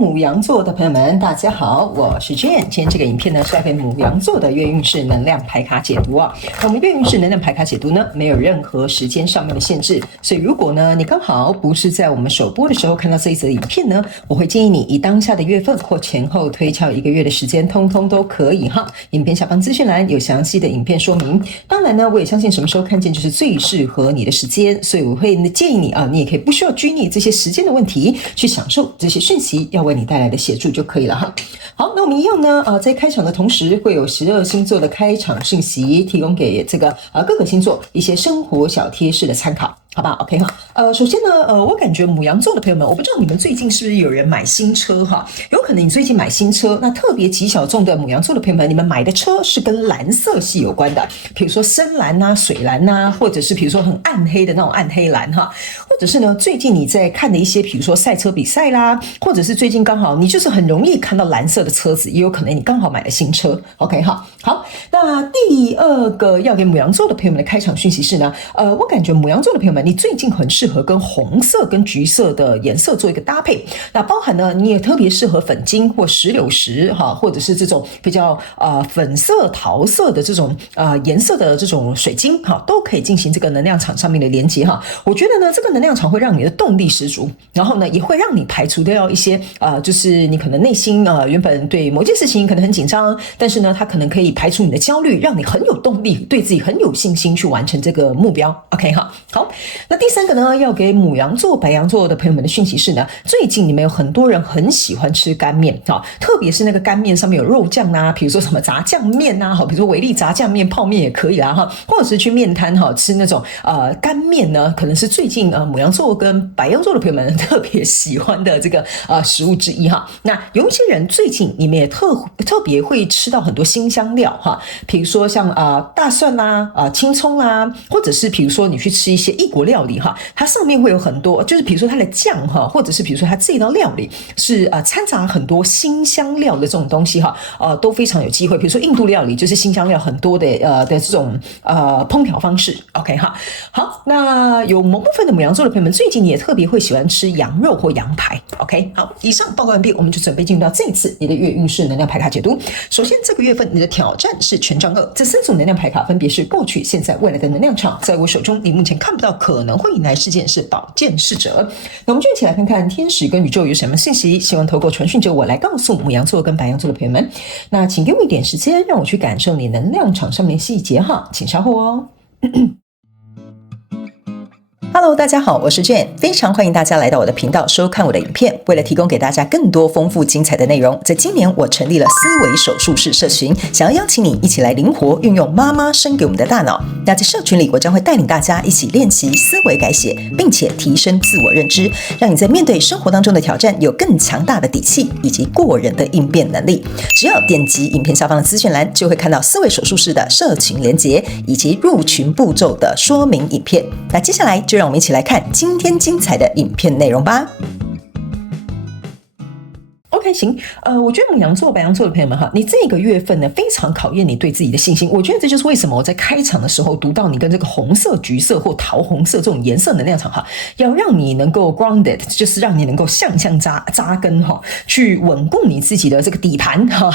牡羊座的朋友們，大家好，我是 Jane。今天這個影片呢是要給牡羊座的月運勢能量牌卡解讀啊。那我們月運勢能量牌卡解讀呢，沒有任何時間上面的限制，所以如果呢你剛好不是在我們首播的時候看到這一則影片呢，我會建議你以當下的月份或前後推敲1個月的時間，通通都可以哈。影片下方資訊欄有詳細的影片說明。當然呢，我也相信什麼時候看見就是最適合你的時間，所以我會建議你啊，你也可以不需要拘泥這些時間的問題，去享受這些訊息要為你帶來的協助就可以了哈。好，那我們一樣呢，在開場的同時會有12星座的開場訊息，提供給這個各個星座一些生活小貼士的參考。好吧 ，OK 哈，首先呢，我感覺牡羊座的朋友們，我不知道你們最近是不是有人買新車哈？有可能你最近買新車，那特別極小眾的牡羊座的朋友們，你們買的車是跟藍色系有關的，比如說深藍啊、水藍啊，或者是比如說很暗黑的那種暗黑藍哈，或者是呢，最近你在看的一些，比如說賽車比賽啦，或者是最近剛好你就是很容易看到藍色的車子，也有可能你剛好買了新車 ，OK 哈。好，那第二個要給牡羊座的朋友們的開場訊息是呢，我感覺牡羊座的朋友們，你最近很適合跟紅色跟橘色的顏色做一個搭配，那包含呢，你也特別適合粉晶或石榴石哈，或者是這種比較粉色桃色的這種顏色的這種水晶哈，都可以進行這個能量場上面的連接哈。我覺得呢，這個能量場會讓你的動力十足，然後呢，也會讓你排除掉一些就是你可能內心原本對某件事情可能很緊張，但是呢，它可能可以排除你的焦慮，讓你很有動力，對自己很有信心去完成這個目標。OK 哈，好。那第三個呢，要給牡羊座、白羊座的朋友們的訊息是呢，最近你們有很多人很喜歡吃乾麵啊，特別是那個乾麵上面有肉醬啊，比如說什麼炸醬麵啊，比如說維力炸醬麵、泡麵也可以啦哈，或者是去麵攤哈吃那種乾麵呢，可能是最近牡羊座跟白羊座的朋友們特別喜歡的這個食物之一哈。那有一些人最近你們也特別會吃到很多辛香料哈，比如說像大蒜啦、青蔥啦，或者是比如說你去吃一些異國料理哈，它上面會有很多，就是比如說它的醬哈，或者是比如說它這道料理是摻雜很多辛香料的這種東西哈，都非常有機會。比如說印度料理就是辛香料很多的这種烹調方式 ，OK 哈。好，那有某部分的牡羊座的朋友們，最近也特別會喜歡吃羊肉或羊排 ，OK 好。以上報告完畢，我們就準備進入到這一次你的月運勢能量牌卡解讀。首先，這個月份你的挑戰是權杖2，這3組能量牌卡分別是過去、現在、未來的能量場。在我手中，你目前看不到可能會引來事件是寶劍侍者。那我們就一起來看看天使跟宇宙有什麼信息，希望透過傳訊者我來告訴牡羊座跟白羊座的朋友們。那請給我一點時間，讓我去感受你能量場上面的細節哈，請稍後哦。Hello， 大家好，我是 Jane， 非常歡迎大家來到我的頻道收看我的影片。為了提供給大家更多豐富精彩的內容，在今年我成立了思維手術室社群，想要邀請你一起來靈活運用媽媽生給我們的大腦。那在社群裡，我將會帶領大家一起練習思維改寫，並且提升自我認知，讓你在面對生活當中的挑戰有更強大的底氣以及過人的應變能力。只要點擊影片下方的資訊欄，就會看到思維手術室的社群連結以及入群步驟的說明影片。那接下來就讓我們一起來看今天精彩的影片內容吧。OK， 行，我覺得牡羊座、白羊座的朋友們哈，你這個月份呢非常考驗你對自己的信心。我覺得這就是為什麼我在開場的時候讀到你跟這個紅色、橘色或桃紅色這種顏色能量場哈，要讓你能夠 grounded， 就是讓你能夠向扎根哈，去穩固你自己的這個底盤哈，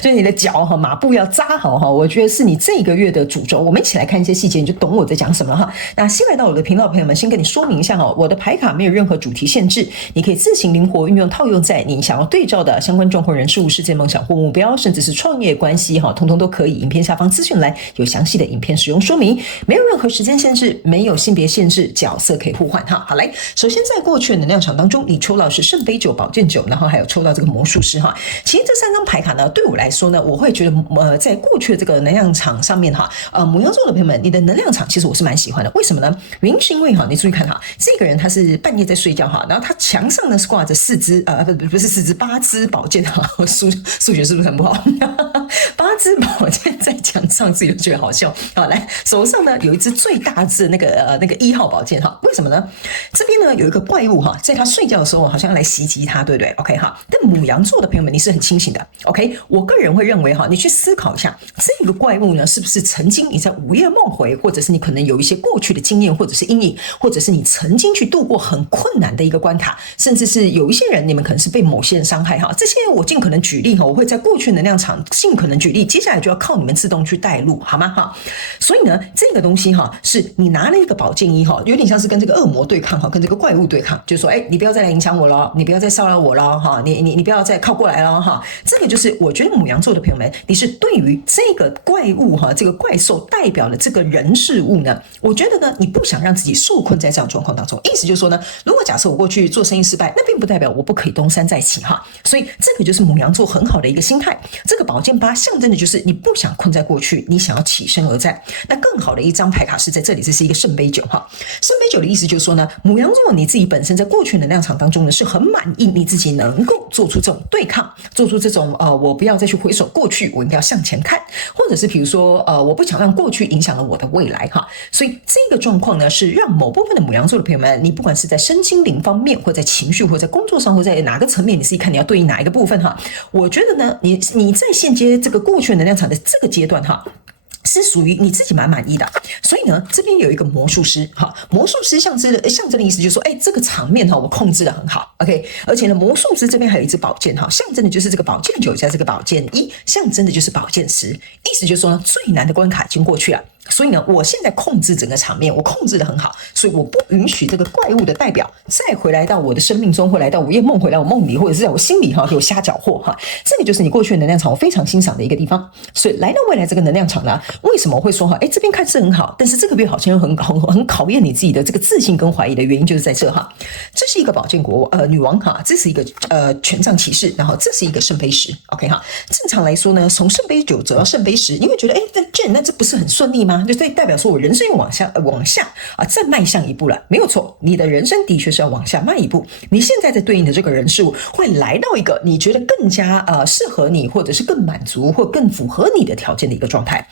就是你的腳哈，馬步要扎好哈。我覺得是你這個月的主軸。我們一起來看一些細節，你就懂我在講什麼了哈。那新來到我的頻道的朋友們，先跟你說明一下哈，我的牌卡沒有任何主題限制，你可以自行靈活運用套用在你想要對照的相關狀況、人事物、世界、夢想或目標，甚至是創業關係哈，通通都可以。影片下方資訊欄有詳細的影片使用說明，沒有任何時間限制，沒有性別限制，角色可以互換哈。好，來，首先在過去的能量場當中，你抽到的是聖杯9、寶劍9，然後還有抽到這個魔術師哈。其實這3張牌卡呢，對我來說呢，我會覺得在過去的這個能量場上面哈，牡羊座的朋友們，你的能量場其實我是蠻喜歡的。為什麼呢？原因是因為哈，你注意看哈，這個人他是半夜在睡覺哈，然後他牆上呢是掛着8支寶劍哈，數學是不是很不好？8支寶劍在牆上，自己就覺得好笑。好，來手上呢有一支最大支的那個1號寶劍哈，為什麼呢？這邊呢有一個怪物哈，在他睡覺的時候好像要來襲擊他，對不對 ？OK 哈，但牡羊座的朋友們，你是很清醒的。OK， 我個人會認為哈，你去思考一下，這個怪物呢是不是曾經你在午夜夢回，或者是你可能有一些過去的經驗，或者是陰影，或者是你曾經去度過很困難的一個關卡，甚至是有一些人你們可能是被某些人傷害哈，這些我盡可能舉例哈，我會在過去能量場盡可能舉例，接下來就要靠你們自動去帶入，好嗎哈？所以呢，這個東西哈，是你拿了一個寶劍1哈，有點像是跟這個惡魔對抗哈，跟這個怪物對抗，就是說，你不要再來影響我了，你不要再騷擾我了哈，你不要再靠過來了哈。這個就是我覺得牡羊座的朋友們，你是對於這個怪物哈，這個怪獸代表的這個人事物呢，我覺得呢，你不想讓自己受困在這樣狀況當中。意思就是說呢，如果假設我過去做生意失敗，那並不代表我不可以東山再起哈。所以這個就是牡羊座很好的一個心態。這個寶劍8象徵的就是你不想困在過去，你想要起身而戰。那更好的一張牌卡是在這裡，這是一個聖杯9哈。聖杯9的意思就是說呢，牡羊座你自己本身在過去能量場當中呢，是很滿意你自己能夠做出這種對抗，做出這種我不要再去回首過去，我應該要向前看，或者是比如說我不想讓過去影響了我的未來哈。所以這個狀況呢，是讓某部分的牡羊座的朋友們，你不管是在身心靈方面，或在情緒，或在工作上，或在哪個層面，你自己看你要對應哪一個部分哈。我覺得呢，你在現階這個過去能量場的這個階段哈，是屬於你自己蠻滿意的。所以呢，這邊有一個魔術師哈，魔術師象徵的意思就是說，這個場面哈，我控制得很好 ，OK。而且呢，魔術師這邊還有一支寶劍哈，象徵的就是這個寶劍9加這個寶劍1，象徵的就是寶劍10，意思就是說呢，最難的關卡已經過去了。所以呢，我現在控制整個場面，我控制得很好，所以我不允許這個怪物的代表再回來到我的生命中，回來到午夜夢，回來我夢裡，或者是在我心裡哈，給我瞎攪和哈。這個就是你過去的能量場，我非常欣賞的一個地方。所以來到未來這個能量場呢，為什麼我會說哈，這邊看似很好，但是這個月好像又很考驗你自己的這個自信跟懷疑的原因，就是在這哈。這是一個寶劍女王哈，這是一個權杖騎士，然後這是一個聖杯10 ，OK 哈。正常來說呢，從聖杯9走到聖杯10，你會覺得那這不是很順利嗎？就代表說我人生又往下再邁向一步了，沒有錯，你的人生的確是要往下邁一步。你現在在對應的這個人事物會來到一個你覺得更加適合你，或者是更滿足或更符合你的條件的一個狀態。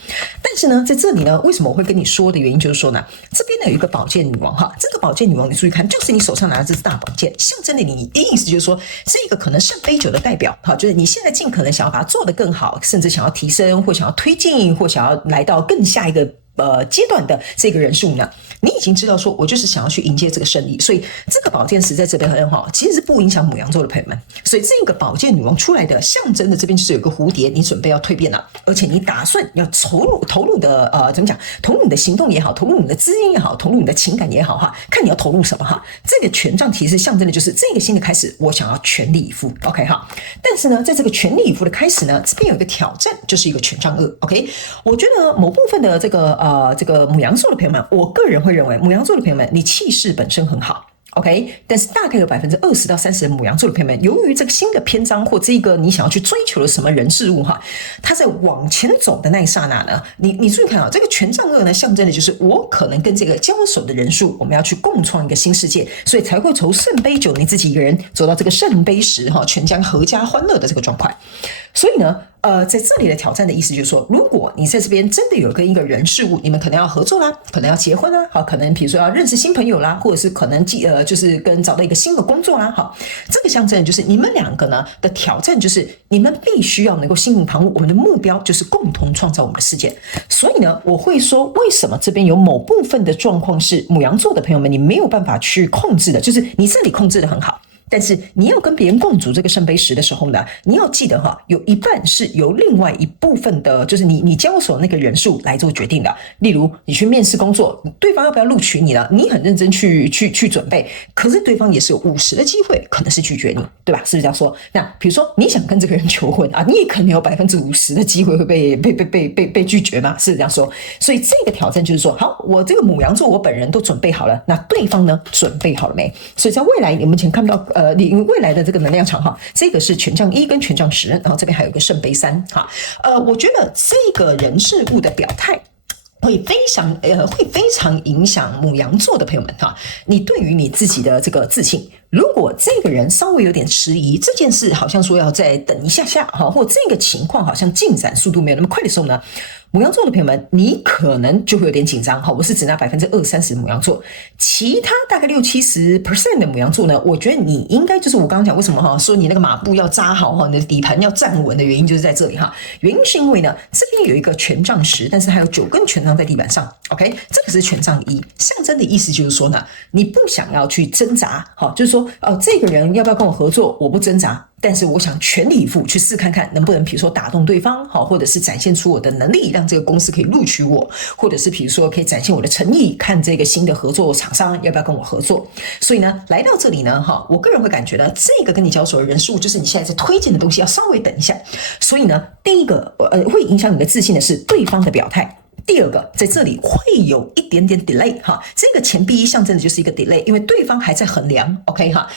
但是呢，在這裡呢，為什麼我會跟你說的原因就是說呢，這邊呢有一個寶劍女王哈，這個寶劍女王你注意看，就是你手上拿的這支大寶劍，象徵的你意思就是說，這個可能聖杯9的代表哈，就是你現在盡可能想要把它做得更好，甚至想要提升或想要推進或想要來到更下一個階段的這個人數呢，你已經知道說我就是想要去迎接這個勝利，所以這個寶劍10在這邊很好，其實是不影響牡羊座的朋友們。所以這個寶劍女王出來的象徵的這邊就是有一個蝴蝶，你準備要蛻變了，而且你打算要投入的投入你的行動也好，投入你的資金也好，投入你的情感也好哈，看你要投入什麼哈。這個權杖其實象徵的就是這個新的開始，我想要全力以赴 ，OK 哈。但是呢，在這個全力以赴的開始呢，這邊有一個挑戰，就是一個權杖2 ，OK。我覺得某部分的這個牡羊座的朋友們，我個人會認為牡羊座的朋友們，你氣勢本身很好。OK， 但是大概有20%到30%的牡羊座的朋友們，由於這個新的篇章或這個你想要去追求的什麼人事物哈，它在往前走的那一剎那呢，你注意看啊，這個權杖2呢，象徵的就是我可能跟這個交手的人數，我們要去共創一個新世界，所以才會從聖杯9你自己一個人走到這個聖杯10哈，全將闔家歡樂的這個狀態。所以呢，在這裡的挑戰的意思就是說，如果你在這邊真的有跟一個人事物，你們可能要合作啦，可能要結婚啦，好，可能比如說要認識新朋友啦，或者是可能就是跟找到一個新的工作啦，好，這個象徵就是你們兩個呢的挑戰，就是你們必須要能夠心無旁騖，我們的目標就是共同創造我們的世界。所以呢，我會說，為什麼這邊有某部分的狀況是牡羊座的朋友們，你沒有辦法去控制的，就是你這裡控制得很好。但是你要跟別人共組這個聖杯10的時候呢，你要記得哈，有一半是由另外一部分的，就是你交手那個人數來做決定的。例如你去面試工作，對方要不要錄取你了，你很認真去準備，可是對方也是有50%的機會可能是拒絕你，對吧？是不是這樣說？那比如說你想跟這個人求婚啊，你也可能有50%的機會會被拒絕嘛？是不是這樣說？所以這個挑戰就是說，好，我這個牡羊座我本人都準備好了，那對方呢準備好了沒？所以在未來你們前看不到。你未來的這個能量場哈，這個是權杖1跟權杖10，然後這邊還有一個聖杯3哈。我覺得這個人事物的表態，會非常影響牡羊座的朋友們哈，你對於你自己的這個自信，如果這個人稍微有點遲疑，這件事好像說要再等一下下哈，或這個情況好像進展速度沒有那麼快的時候呢，牡羊座的朋友們，你可能就會有點緊張哈。我是指那20%、30%的牡羊座，其他大概60-70% 的牡羊座呢，我覺得你應該就是我剛剛講為什麼哈，說你那個馬步要扎好哈，你的底盤要站穩的原因就是在這裡哈。原因是因為呢，這邊有一個權杖10，但是還有9根權杖在地板上。OK， 這個是權杖1，象徵的意思就是說呢，你不想要去掙扎，好，就是說這個人要不要跟我合作，我不掙扎。但是我想全力以赴去試看看能不能比如說打動對方，好，或者是展現出我的能力，讓這個公司可以錄取我，或者是比如說可以展現我的誠意，看這個新的合作廠商要不要跟我合作。所以呢，來到這裡呢，我個人會感覺呢，這個跟你交手的人數，就是你現在在推薦的東西要稍微等一下。所以呢，第一個會影響你的自信的是對方的表態。第二個，在這裡會有一點點 delay 哈，這個錢幣象徵的就是一個 delay，因為對方還在衡量 ，OK 哈，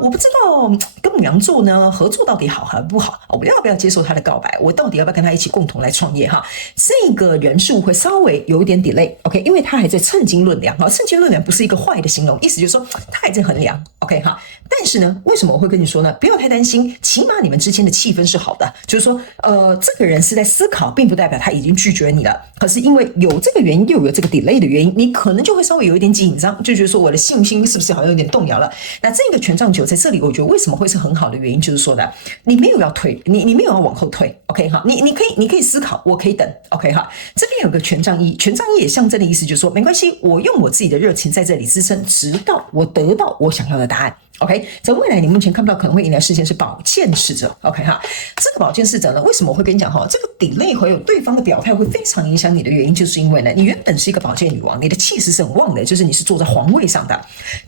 我不知道跟牡羊座呢合作到底好還不好，我要不要接受他的告白，我到底要不要跟他一起共同來創業哈，這個人數會稍微有一點 delay，OK， 因為他還在稱斤論兩哈，稱斤論兩不是一個壞的形容，意思就是說他還在衡量 ，OK 哈，但是呢，為什麼我會跟你說呢？不要太擔心，起碼你們之間的氣氛是好的，就是說這個人是在思考，並不代表他已經拒絕你了，可是因為有這個原因，又有這個 delay 的原因，你可能就會稍微有一點緊張，就覺得說我的信心是不是好像有點動搖了？那這個權杖9在這裡，我覺得為什麼會是很好的原因，就是說呢，你沒有要退，你沒有要往後退 ，OK 哈，你可以思考，我可以等 ，OK 哈。這邊有個權杖1，權杖1也象徵的意思就是說，沒關係，我用我自己的熱情在這裡支撐，直到我得到我想要的答案。OK， 在未來你目前看不到可能會迎來事件是寶劍侍者 ，OK 哈，這個寶劍侍者呢，為什麼我會跟你講哈？這個 delay 會有對方的表態會非常影響你的原因，就是因為呢，你原本是一個寶劍女王，你的氣勢是很旺的，就是你是坐在皇位上的，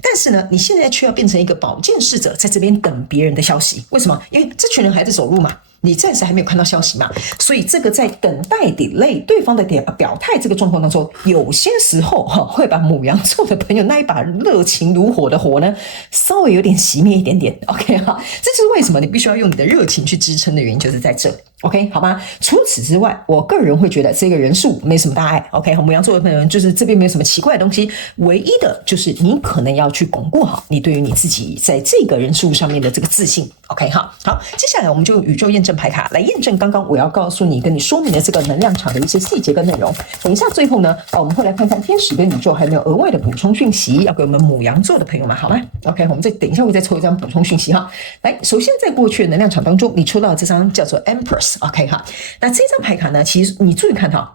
但是呢，你現在卻要變成一個寶劍侍者，在這邊等別人的消息，為什麼？因為這群人還在走路嘛。你暫時還沒有看到消息嘛，所以這個在等待 delay 對方的表態這個狀況當中，有些時候會把牡羊座的朋友那一把熱情如火的火呢，稍微有點熄滅一點點 ，OK 哈，這就是為什麼你必須要用你的熱情去支撐的原因，就是在這裡。OK， 好嗎？除此之外，我個人會覺得這個人數沒什麼大礙。OK， 牡羊座的朋友就是這邊沒有什麼奇怪的東西，唯一的就是你可能要去鞏固好你對於你自己在這個人數上面的這個自信。OK， 好，接下來我們就宇宙驗證牌卡來驗證剛剛我要告訴你跟你說明的這個能量場的一些細節跟內容。等一下最後呢，我們會來看看天使跟宇宙還有沒有額外的補充訊息要給我們牡羊座的朋友們，好嗎 ？OK， 我們等一下會再抽一張補充訊息哈。來，首先在過去的能量場當中，你抽到的這張叫做 Empress。OK 哈，那這張牌卡呢，其實你注意看哈，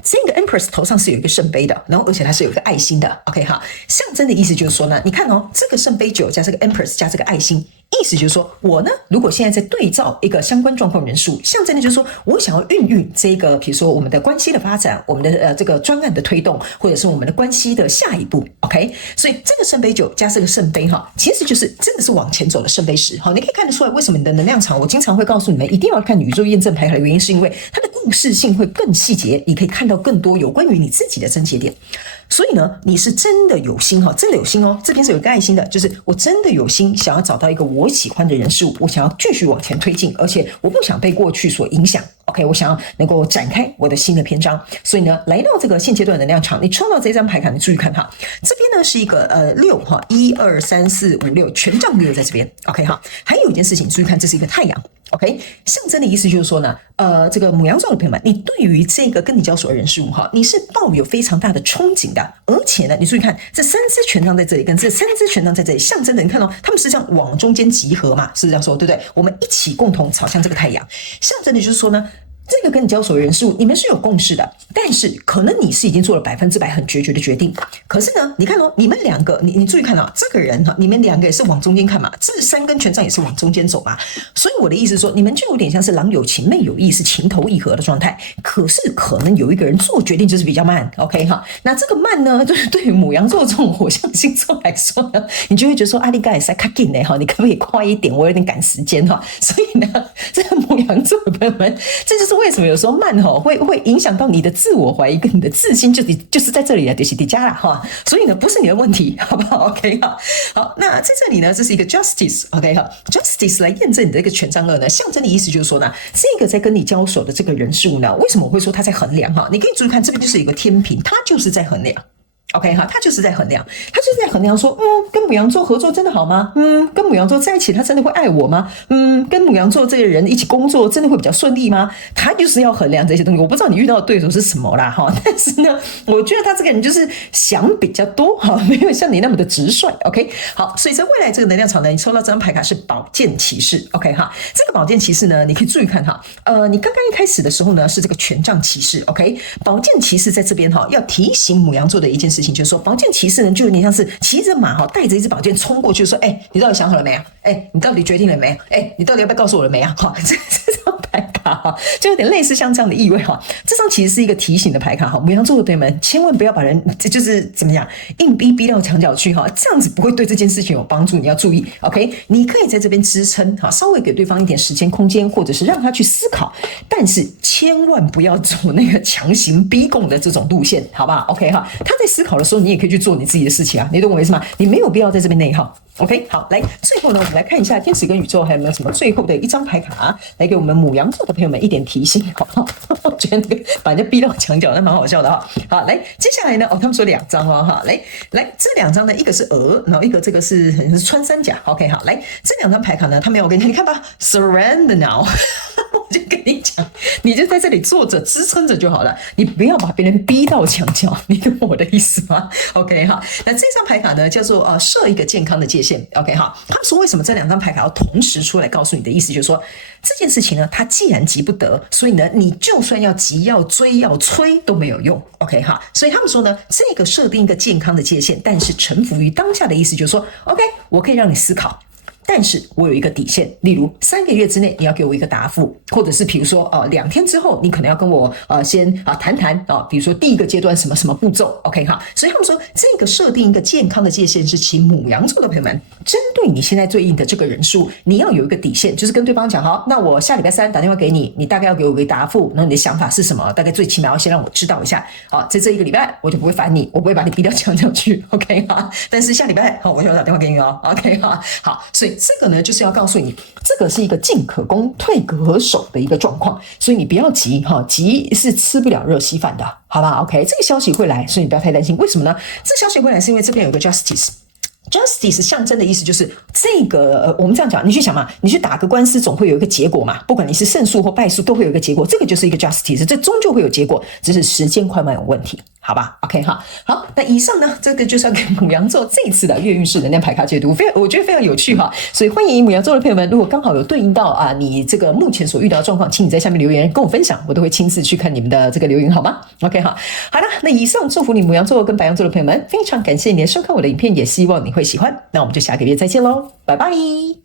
這個 Empress 頭上是有一個聖杯的，然後而且它是有一個愛心的。OK 哈，象徵的意思就是說呢，你看哦，這個聖杯9加這個 Empress 加這個愛心。意思就是說，我呢，如果現在在對照一個相關狀況人數，象徵的就是說我想要孕育這個，比如說我們的關係的發展，我們的這個專案的推動，或者是我們的關係的下一步 ，OK？ 所以這個聖杯9加這個聖杯哈，其實就是真的是往前走的聖杯10。好，你可以看得出來，為什麼你的能量場，我經常會告訴你們一定要看宇宙驗證牌卡的原因，是因為它的故事性會更細節，你可以看到更多有關於你自己的症結點。所以呢，你是真的有心哈，真的有心哦。這邊是有一個愛心的，就是我真的有心想要找到一個我喜歡的人事物，我想要繼續往前推進，而且我不想被過去所影響。OK， 我想要能夠展開我的新的篇章。所以呢，来到這個現階段的能量場，你抽到這張牌卡，你注意看哈，這邊呢是一個6哈，1、2、3、4、5、6，權杖6在這邊。OK 哈，還有一件事情，注意看，這是一個太陽。OK， 象徵的意思就是說呢，這個牡羊座的朋友們，你對於這個跟你交手的人事物哈，你是抱有非常大的憧憬的，而且呢，你注意看這3支權杖在這裡，跟這3支權杖在這裡，象徵的你看到他們實際上往中間集合嘛，是這樣說對不對？我們一起共同朝向這個太陽，象徵的就是說呢，這個跟你交手的人事物，你們是有共識的，但是可能你是已經做了100%很決絕的決定。可是呢，你看哦，你們兩個，你注意看啊，這個人哈，你們兩個也是往中間看嘛，這3根權杖也是往中間走嘛。所以我的意思是說，你們就有點像是郎有情妹有意，是情投意合的狀態。可是可能有一個人做決定就是比較慢 ，OK 哈。那這個慢呢，就是對於牡羊座這種火象星座來說呢，你就會覺得說，阿里嘎也是卡緊的哈，你可不可以快一點？我有點趕時間哈。所以呢，這個牡羊座的朋友們，這就是就是為什麼有時候慢會影響到你的自我懷疑跟你的自信，就是在這裡啊，就是底加啦哈。所以呢，不是你的問題，好不好 ？OK 哈，好，那在這裡呢，這是一個 justice，OK 哈，justice 來驗證你的一個權杖二呢，象徵的意思就是說呢，這個在跟你交手的這個人事物呢，為什麼我會說他在衡量哈？你可以注意看，這邊就是一個天平，他就是在衡量。OK 哈，他就是在衡量，說，跟牡羊座合作真的好嗎？跟牡羊座在一起，他真的會愛我嗎？跟牡羊座這個人一起工作，真的會比較順利嗎？他就是要衡量這些東西。我不知道你遇到的對手是什麼啦哈，但是呢，我覺得他這個人就是想比較多哈，沒有像你那麼的直率。OK， 好，所以在未來這個能量場呢，你抽到這張牌卡是寶劍騎士。OK 哈，這個寶劍騎士呢，你可以注意看哈，你剛剛一開始的時候呢，是這個權杖騎士。OK， 寶劍騎士在這邊哈，要提醒牡羊座的一件事情。就是說，寶劍騎士呢，就有點像是騎着馬哈，帶着一支寶劍衝過去，說：“你到底想好了沒有？你到底決定了沒有？你到底要不要告訴我了沒有？”哈，這張牌卡哈，就有點類似像這樣的意味哈。這張其實是一個提醒的牌卡哈，牡羊座的朋友們，千萬不要把人就是怎麼樣硬逼到牆角去哈，這樣子不會對這件事情有幫助，你要注意。OK， 你可以在這邊支撐哈，稍微給對方一點時間空間，或者是讓他去思考，但是千萬不要走那個強行逼供的這種路線，好不好 ？OK 哈，他在思考的時候，你也可以去做你自己的事情啊，你懂我意思嗎？你沒有必要在這邊內耗。OK， 好，來，最後呢，我們來看一下天使跟宇宙還有沒有什麼最後的一張牌卡，來給我們牡羊座的朋友們一點提醒，好不好？我覺得那個把人家逼到牆角，那蠻好笑的哈。好，來，接下來呢，他們說2張哦，哈，來，這2張呢，一個是鵝，然後一個這個是穿山甲。OK， 好，來，這2張牌卡呢，他沒有跟你看吧 ，surrender now。我就跟你講，你就在這裡坐着支撐着就好了，你不要把別人逼到牆角，你懂我的意思嗎 ？OK 哈，那這張牌卡呢叫做設一個健康的界限。OK 哈，他們說為什麼這2張牌卡要同時出來告訴你的意思，就是說這件事情呢，它既然急不得，所以呢，你就算要急要追要催都沒有用。OK 哈，所以他們說呢，這個設定一個健康的界限，但是臣服於當下的意思就是說 ，OK， 我可以讓你思考。但是我有一個底線，例如3個月之內你要給我一個答覆，或者是比如說2天之後你可能要跟我先談談比如說第一個階段什麼什麼步驟 ，OK 哈，所以他們說這個設定一個健康的界限是請牡羊座的朋友們針對你現在對應的這個人數，你要有一個底線，就是跟對方講好，那我下禮拜3打電話給你，你大概要給我一個答覆，那你的想法是什麼？大概最起碼要先讓我知道一下，在這一個禮拜我就不會煩你，我不會把你逼到牆角去 ，OK 哈，但是下禮拜我就要打電話給你哦 ，OK 哈，好，所以這個呢，就是要告訴你，這個是一個進可攻、退可守的一個狀況，所以你不要急哈，急是吃不了熱稀飯的，好吧 ？OK， 這個消息會來，所以你不要太擔心。為什麼呢？這個消息會來是因為這邊有個 justice。Justice 象徵的意思就是這個我們這樣講，你去想嘛，你去打個官司總會有一個結果嘛，不管你是勝訴或敗訴都會有一個結果，這個就是一個 justice， 這終究會有結果，只是時間快慢有問題，好吧 ？OK 哈，好，那以上呢，這個就是要給牡羊座這一次的月運勢能量牌卡解讀，我覺得非常有趣哈，所以歡迎牡羊座的朋友們，如果剛好有對應到你這個目前所遇到的狀況，請你在下面留言跟我分享，我都會親自去看你們的這個留言，好嗎 ？OK 哈，好了，那以上祝福你牡羊座跟白羊座的朋友們，非常感謝你的收看我的影片，也希望你會喜歡，那我們就下個月再見嘍，拜拜。